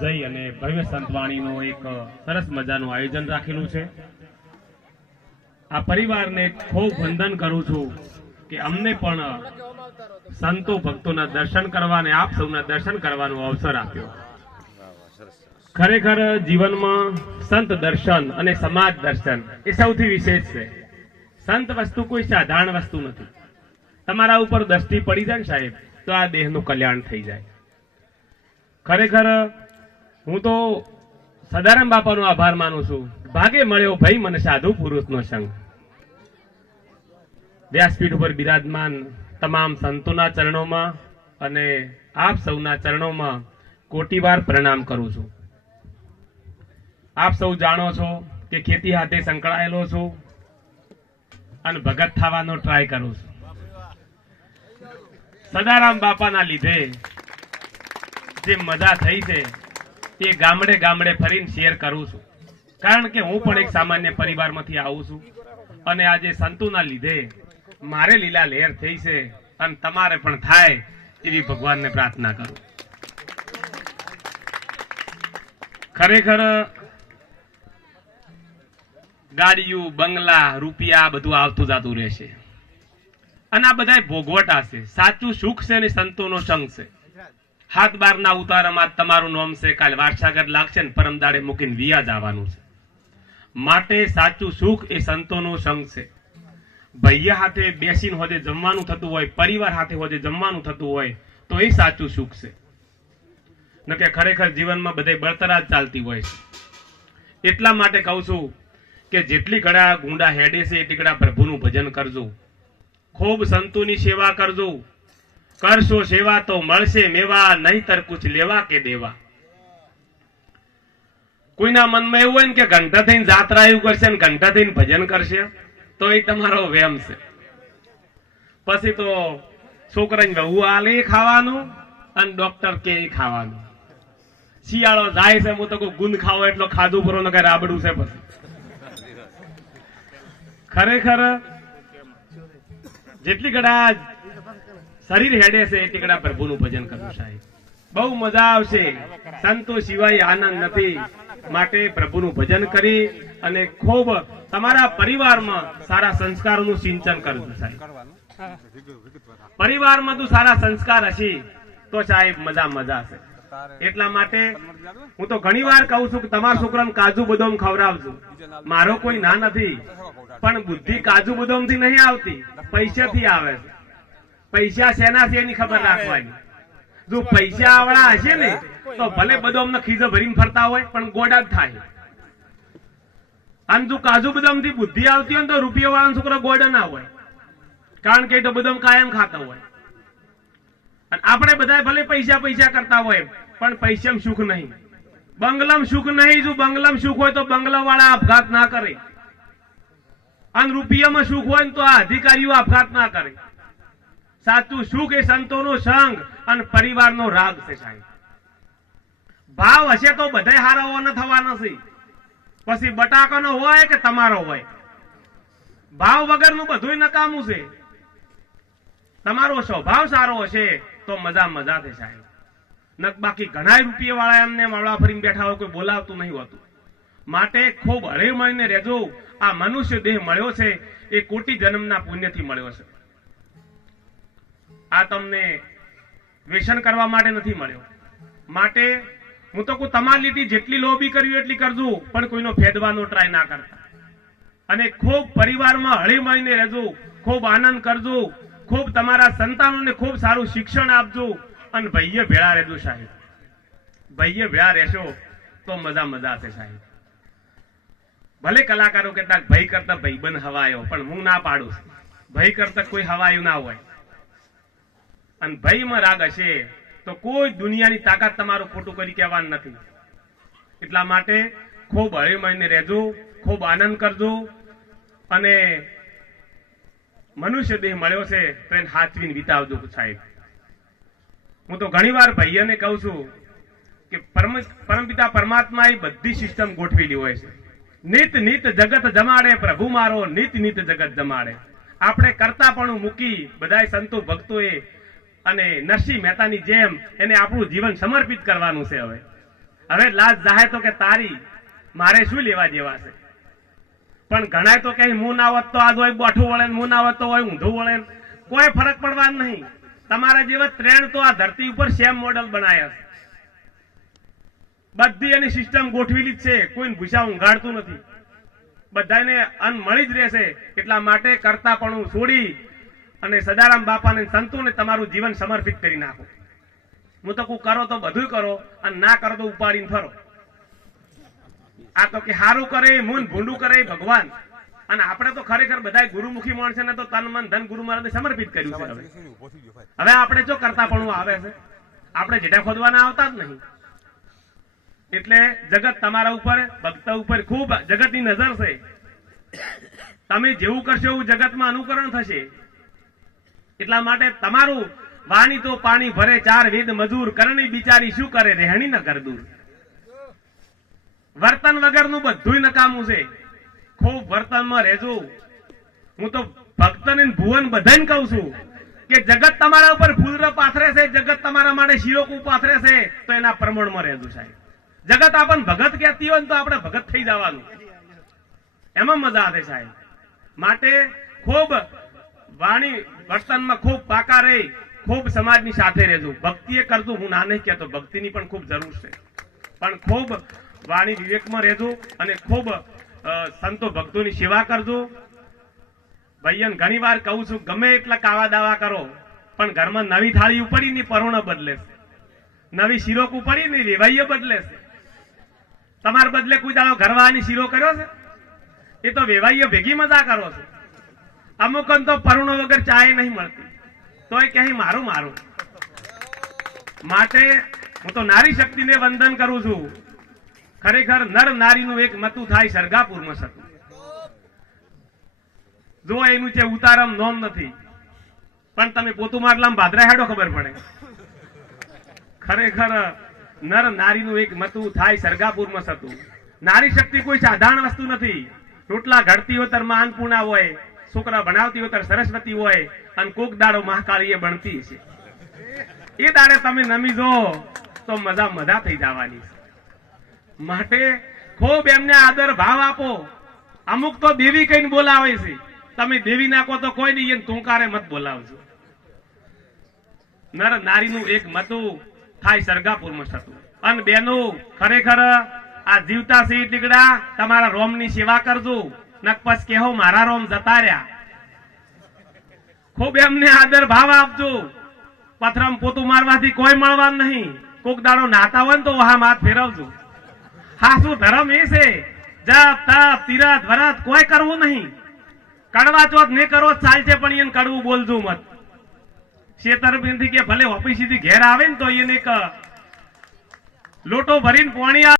જઈ અને ભવ્ય સંતવાણીનું એક સરસ મજાનું આયોજન રાખેલું છે. આ પરિવારને ખૂબ વંદન કરું છું કે અમને પણ સંતો ભક્તોના દર્શન કરવા આપ સૌના દર્શન કરવાનો અવસર આપ્યો. ખરેખર જીવનમાં સંત દર્શન અને સમાજ દર્શન એ સૌથી વિશેષ છે. સંત વસ્તુ કોઈ સાધારણ વસ્તુ નથી. તમારા ઉપર દ્રષ્ટિ પડી જાય ને સાહેબ, તો આ દેહનું કલ્યાણ થઈ જાય. ખરેખર હું તો સદારામ બાપાનો આભાર માનું છું. ભાગે મળ્યો ભાઈ મને સાધુ પુરુષનો સંગ. વ્યાસપીઠ ઉપર બિરાજમાન તમામ સંતોના ચરણોમાં અને આપ સૌના ચરણોમાં કોટીવાર પ્રણામ કરું છું. આપ સૌ જાણો છો કે ખેતી હાથે સંકળાયેલો છું અને ભગત થવાનો ટ્રાય કરું છું. સદારામ બાપાના લીધે જે મજા થઈ છે, તે ગામડે ગામડે ફરીને શેર કરું છું. કારણ કે હું પણ એક સામાન્ય પરિવારમાંથી આવું છું. અને આજે સંતોના લીધે મારે લીલા લહેર થઈ છે અને તમારે પણ થાય એવી ભગવાનને પ્રાર્થના કરું. ખરેખર ગાડીયું બંગલા, રૂપિયા બધું આવતું જાતું રહેશે. અને આ બધા ભોગવટ હશે સાચું સુખ છે ને સંતોનો સંગ છે. હાથ બારના ઉતારામાં તમારું નામ છે. કાલે વારસાગર લાગશે ને પરમ દાડે મૂકીને વિયા જવાનું છે. માટે સાચું સુખ એ સંતોનો સંગ છે. ભૈયા હાથે બેસીને હોજે જમવાનું થતું હોય, પરિવાર હાથે હોજે જમવાનું થતું હોય, તો એ સાચું સુખ છે. નકે ખરેખર જીવનમાં બધે બળતરા ચાલતી હોય છે. એટલા માટે કહું છું કે જેટલી ઘડા ગુંડા હેડે છે એટલી ઘડા પ્રભુનું ભજન કરજો. ખૂબ સંતોની સેવા કરજો. કરશો સેવા તો મળશે મેવા, નહીતર કુછ લેવા કે દેવા. કોઈના મનમાં એવું હોય ને કે ઘંટા થઈને જાત્રા એવું કરશે ને ઘંટા થઈને ભજન કરશે, તો એ તમારો વેમ છે. પછી તો છોકરાને વહુ આલે ખાવાનું અને ડોક્ટર કે ખાવાનું. શિયાળો જાય છે, હું તો કોઈ ગુંદ ખાવો એટલો ખાધું પૂરો કઈ રાબડું છે પછી. ખરેખર જેટલી કડા શરીર હેડે છે ટીકડા પ્રભુનું ભજન કરવું સાહેબ. બહુ મજા આવશે. સંતો સિવાય આનંદ નથી. માટે પ્રભુનું ભજન કરી અને ખૂબ તમારા પરિવારમાં સારા સંસ્કારોનું સિંચન કરવું સાહેબ. પરિવારમાં તું સારા સંસ્કાર હશે. તો સાહેબ મજા મજા છે એટલા માટે હું તો ઘણી વાર કહું છું કે તમારા છોકરાને કાજુ બદામ ખવડાવજો. મારો કોઈ ના નથી. પણ બુદ્ધિ કાજુ બદામથી નહીં આવતી. પૈસા થી આવે છે. પૈસા શેના છે એની ખબર રાખવાની. જો પૈસા આવડા હશે ને તો ભલે બધો અમને ખીજો ભરીને ફરતા હોય પણ ગોડા જ થાય. અને જો કાજુ બદામથી બુદ્ધિ આવતી હોય તો રૂપિયા વાળા છોકરો ગોડા ના હોય. કારણ કે તો બદામ કાયમ ખાતા હોય. અને આપણે બધા ભલે પૈસા પૈસા કરતા હોય પણ પૈસામાં સુખ નહીં. બંગલામાં સુખ નહીં જો બંગલામાં સુખ હોય તો બંગલા વાળા આપઘાત ના કરે. અને રૂપિયામાં સુખ હોય ને તો આ અધિકારીઓ આપઘાત ના કરે. સાચું સુખ એ સંતોનો સંગ અને પરિવારનો રાગ છે સાહેબ? ભાવ હશે તો બધા હારા ન થવા નથી પછી બટાકાનો હોય કે તમારો હોય? ભાવ વગરનું બધું નકામું છે. તમારો સ્વભાવ સારો હશે તો મજા મજા છે સાહેબ. નક બાકી ઘણા રૂપિયા વાળા એમને મળવા ફરીને બેઠા હોય કોઈ બોલાવતું નહીં હોતું. માટે ખૂબ હળે મળીને રહેજો. આ મનુષ્ય દેહ મળ્યો છે, એ કોટી જન્મના પુણ્યથી મળ્યો છે. આ તમને વેસન કરવા માટે નથી મળ્યો. માટે હું તો કહું તમારી લીટી જેટલી લોબી કરવી એટલી કરજો, પણ કોઈનો ફેદવાનો ટ્રાય ના કરતા. અને ખૂબ પરિવારમાં હળી રહેજો, ખૂબ આનંદ કરજો, ખૂબ તમારા સંતાનોને ખૂબ સારું શિક્ષણ આપજો, અને ભાઈએ ભેળા રહેજો સાહેબ. ભાઈએ ભેળા રહેશો તો મજા મજા છે સાહેબ. ભલે કલાકારો કેટલાક ભાઈ કરતા ભાઈબંધ હવાયો, પણ હું ના પાડું. ભાઈ કરતા કોઈ હવાયું ના હોય. અને ભયમાં રાગ હશે તો કોઈ દુનિયાની તાકાત તમારું ખોટું કરી કહેવાનું નથી. એટલા માટે ખૂબ હળી રહેજો, ખૂબ આનંદ કરજો અને મનુષ્ય દેહ મળ્યો છે તો એને હાચવીને વિતાવજો સાહેબ. હું તો ઘણી વાર ભાઈઓને કહું છું કે પરમ પરમપિતા પરમાત્મા એ બધી સિસ્ટમ ગોઠવેલી હોય છે. નિત નિત જગત જમાડે પ્રભુ મારો, નિત નિત જગત જમાડે. આપણે કરતા પણ મૂકી બધાય સંતો ભક્તોએ અને નરસિંહ મહેતાની જેમ એને આપણું જીવન સમર્પિત કરવાનું છે હવે. હવે લાજ જાહે તો કે તારી, મારે શું લેવા જેવા છે? પણ ઘણા તો કે હું ના વધતો આજ હોય બોઠું વળે હું ના વધતો હોય ઊંધું વળે કોઈ ફરક પડવા નહીં. તમારા જેવા ત્રણ તો આ ધરતી ઉપર સેમ મોડલ બનાયા છે. બધી એની સિસ્ટમ ગોઠવેલી જ છે. કોઈ ભૂસા ઊંઘાડતું નથી. બધાને અન્ન મળી જ રહેશે. એટલા માટે કરતાપણું છોડી અને સદારામ બાપાને સંતોને તમારું જીવન સમર્પિત કરી નાખો. હું તો કહું કરો તો બધું કરો અને ના કરો તો ઉપાડીને ફરો. આ તો કે હારું કરે મુન ભૂંડું કરે ભગવાન. અને આપણે તો ખરેખર બધા ગુરુમુખી માણસે ને તો તન મન ધન ગુરુ મહારાજે સમર્પિત કર્યું છે હવે. હવે આપણે જો કરતા પણ આવે છે. આપણે જેટા ખોદવાના આવતા જ નહીં. એટલે જગત તમારા ઉપર ભક્ત ઉપર ખૂબ જગતની નજર છે. તમે જેવું કરશો એવું જગતમાં અનુકરણ થશે. એટલા માટે તમારું વાણી તો પાણી ભરે ચાર વેદ મજૂર કરણી બિચારી શું કરે રહેણી ન કર દૂર. વર્તન વગરનું બધું નકામું છે. ખૂબ વર્તનમાં રહેજો. હું તો ભક્ત ને ભુવન બધાને કહું છું કે જગત તમારા ઉપર ફૂલર પાથરે છે, જગત તમારા માટે શિરોકું પાથરે છે, તો એના પ્રમાણમાં રહેજો સાહેબ. જગત આપણને ભગત કહેતી હોય તો આપણે ભગત થઈ જવાનું. એમાં મજા આવે સાહેબ. માટે ખૂબ વાણી વર્તનમાં ખૂબ પાકા રહી, ખૂબ સમાજની સાથે રહેજો. ભક્તિએ કરજો હું ના નહીં કહેતો, ભક્તિની પણ ખૂબ જરૂર છે. પણ ખૂબ વાણી વિવેકમાં રહેજો અને ખૂબ સંતો ભક્તોની સેવા કરજો. ભૈયન ઘણી વાર કહું છું, ગમે એટલા કાવા દાવા કરો, પણ ઘરમાં નવી થાળી ઉપડી ની પરોણ બદલે નવી શીરો ઉપડી ને વેવાઈએ બદલે છે તમારા બદલે કોઈ દાડો ઘરવાની શીરો કર્યો છે? એ તો વેવાઈએ ભેગી મજા કરો છો. અમુક તો પરુણો વગર ચાય નહીં મળતી. તો એ ક્યાંય મારું મારું. માટે હું તો નારી શક્તિને વંદન કરું છું. ખરેખર નર નારીનું એક મતું થાય સરગાપુરમાં સતું જો એનું છે ઉતારમ નોમ નથી, પણ તમે પોતું મારલામ ભાદરા હેડો ખબર પડે. ખરેખર નર નારીનું એક મતું થાય સરગાપુરમાં સતું. નારી શક્તિ કોઈ સાધારણ વસ્તુ નથી. રોટલા ઘડતી હોય તર માનપૂર્ણા હોય. છોકરા ભણાવતી હોય ત્યારે સરસ્વતી હોય અને કોક દાડો મહાકાળી બનતી છે એ દાડે તમે નમી જો, તો મજા મજા થઈ જવાની માટે ખૂબ એમને આદર ભાવ આપો. અમુક તો દેવી કહીને બોલાવે છે. તમે દેવી નાખો તો કોઈ નહીં તુંકારે મત બોલાવજો. નર નારીનું એક મતું થાય સરગાપુરમાં થતું. અને બેનો ખરેખર આ જીવતા સિંહ ટીકડા, તમારા રોમની સેવા કરજો. નકપસ કેહો, મારા રોમ જતા રહ્યા. ખૂબ એમને આદર ભાવ આપજો. પથરમ પોતું મારવાથી કોઈ મળવાનું નહીં. કોક દાડો નાતા હોય તો વહા માથ ફેરવજો. હાસુ ધર્મ એ છે? જપ તપ તીરથ વરત કોઈ કરવું નહીં. કડવા ચોથ ને કરો ચાલશે, પણ એને કડવું બોલજો મત. છેતરપિંડી કે ભલે ઓફિસ ઘેર આવે ને તો એને લોટો ભરીને પોણી